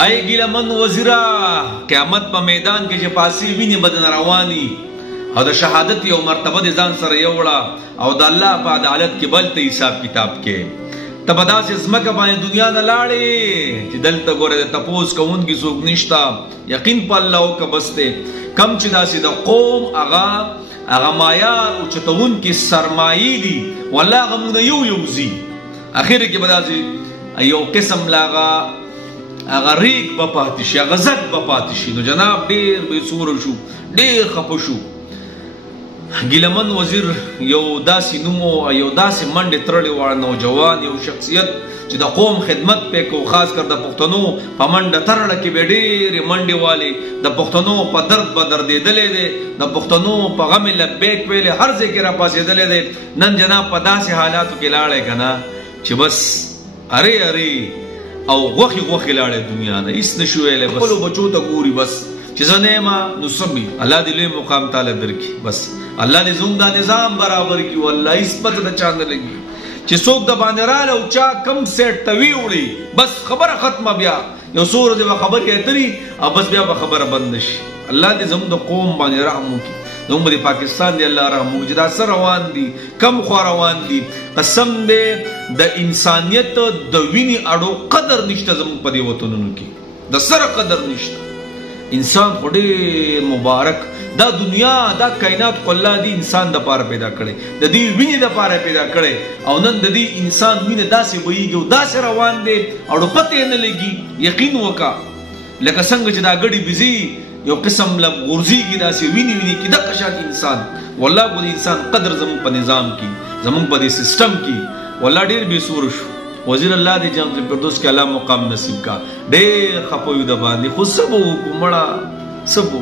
ای ګیلمن وزیرا قیامت په میدان کې چې پاسی ویني بدن رواني او د شهادت یو مرتبه د ځان سره یوړه او د الله په عدالت کې بل ته حساب کتاب کې ته به داسې ځمکه باندې دنیا نه لاړې چې دلته ګوره د تپوس کوونکي څوک نشته یقین په الله وکړه بس دی کم چې داسې د قوم هغه معیار اوچتوونکي سرمایې دي والله هغه موږ نه یو ځي اخر کې به داسې یو قسم لاغه هغه ریک به پاتې شي هغه زد به پاتې شي نو جناب ډېر بې سوره شو ډېر خفه شو ګیلمن وزیر یو داسې نوم او یو داسې منډې تړلې وړ نوجوان یو شخصیت چې د قوم خدمت پې کو خاص کر د پښتنو په منډه تړله کې به ډېرې منډې والې د پښتنو په درد به دردېدلی دی د پښتنو په غم لبیک ویلې هر ځای کې را پاسېدلی دی نن جناب په داسې حالاتو کې لاړی که نه چې بس ارې او غوښې لاړې دنیا نه هېڅ نشو ویلی خپلو بچو ته ګوري بس چې زه نه یم نو سمي الله دې لوی مقام تعالی درکړي بس الله دې زموږ دا نظام برابر کړي والله هېڅ پته د چا نه لګي چې څوک د باندې راله او چا کم سیټ ته ویوړي بس خبره ختمه بیا یو څو ورځې به خبرې اتري او بس بیا به خبره بنده شي الله دې زموږ د قوم باندې رحم وکړي زموږ د پاکستان دی الله رحم وکړي چې دا څه روان دي کم خوا روان دي قسم دی د انسانیت د وینې اړو قدر نشته زموږ په دې وطنونو کې د سره قدر نشته انسان خو ډېر مبارک دا دنیا دا کائنات خو الله دې انسان دپاره پیدا کړی د دې وینې دپاره پیدا کړی او نن د دې انسان وینه داسې بهیږي او داسې روان دی او پته یې نه لګي یقین وکړه لکه څنګه چې دا ګډې بزي یو قسم غورځېږي داسې وینې کې دغه شان انسان والله خو د انسان قدر زموږ په نظام کې زموږ په دې سسټم کې والله ډېر بې سوره شو وزیر الله دې جنت الفردوس کې الله مقام نصیب کا ډېر خفه یو د باندې خو څه به وکړو مړه څه به